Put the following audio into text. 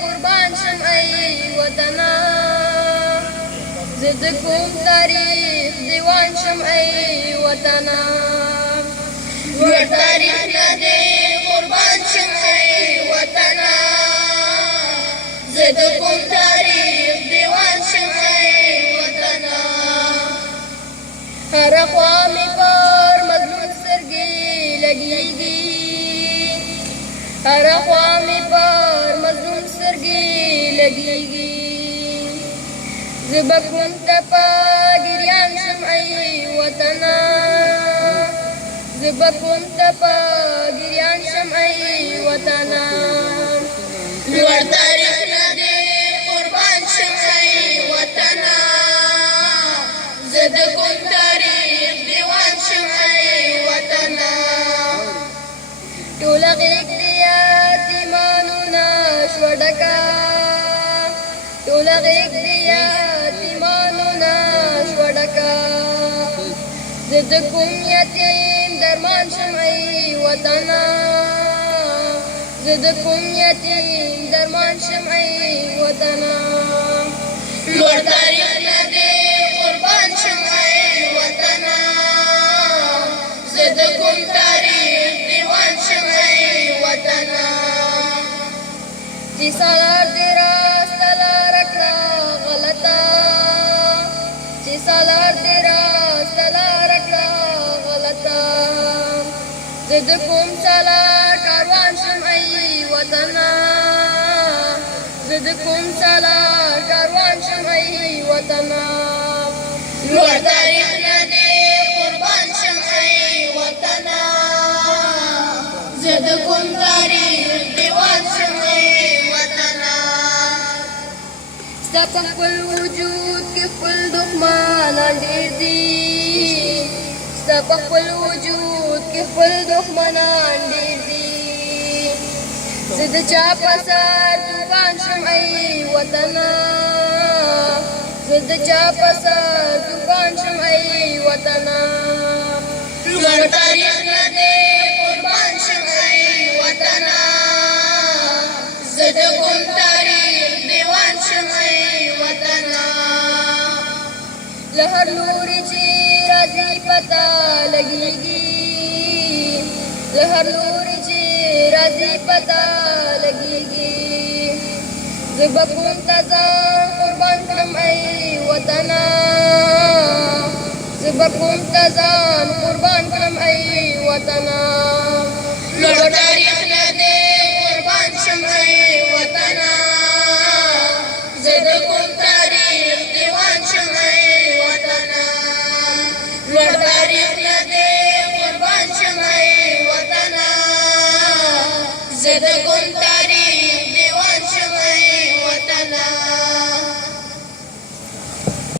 قربان شم ای وطنا زه د کوم تاریخ دیوان شم ای وطنا لوړ تاریخ نه دی قربان شم ای وطنا زه د کوم تاریخ دیوان شم ای وطنا هر خوا مې پر مظلوم سترګې لګېږي هر خوا مې پر مظلوم سترګې لګېږي زه به کوم ته په ګریان شم ای وطنا زه به کوم ته په ګریان شم ای وطنا لوړ تاریخ نه دی قربان شم ای وطنا زه د کوم تاریخ دیوان شم ای وطنا ټوله غېږ د یتیمانونه شوه ډکه ټوله غېږ د یتیمانونه شوه ډکه زه د کوم یتیم درمان شم ای وطنا زه د کوم یتیم درمان شم ای وطنا لوړ تاریخ نه دی قربان شم ای وطنا زه د کوم تاریخ دیوان شم ای وطنا چې سالار دې راسته لاره کړه غلطه چې سالار دې راسته لاره کړه غلطه زه د کوم سالار کاروان شم ای وطنا زه د کوم سالار کاروان شم ای وطنا لوړ تاریخ نه دی قربان شم ای وطنا زه د کوم تاریخ دیوان شم ای وطنا ستا په خپل وجود کې خپل دښمنان ډېر دي ستا په خپل وجود کې خپل دښمنان ډېر دي زه د چا په سر طوفان شم ای وطنا زه د چا په سر طوفان شم ای وطنا لوړ تاریخ نه دی قربان شم ای وطنا زه د کوم تاریخ دیوان شم ای وطنا له هر لوري چې راځي پته لګېږي له هر لوري چې راځي پته لګېږي زه به کوم ته ځان قربان کړم ای وطنا زه به کوم ته ځان قربان کړم ای وطنا لوړ تاریخ نه دی قربان شم ای وطنا زه د کوم تاریخ دیوان شم ای وطنا لوړ تاریخ نه دی قربان شم ای وطنا زه د کوم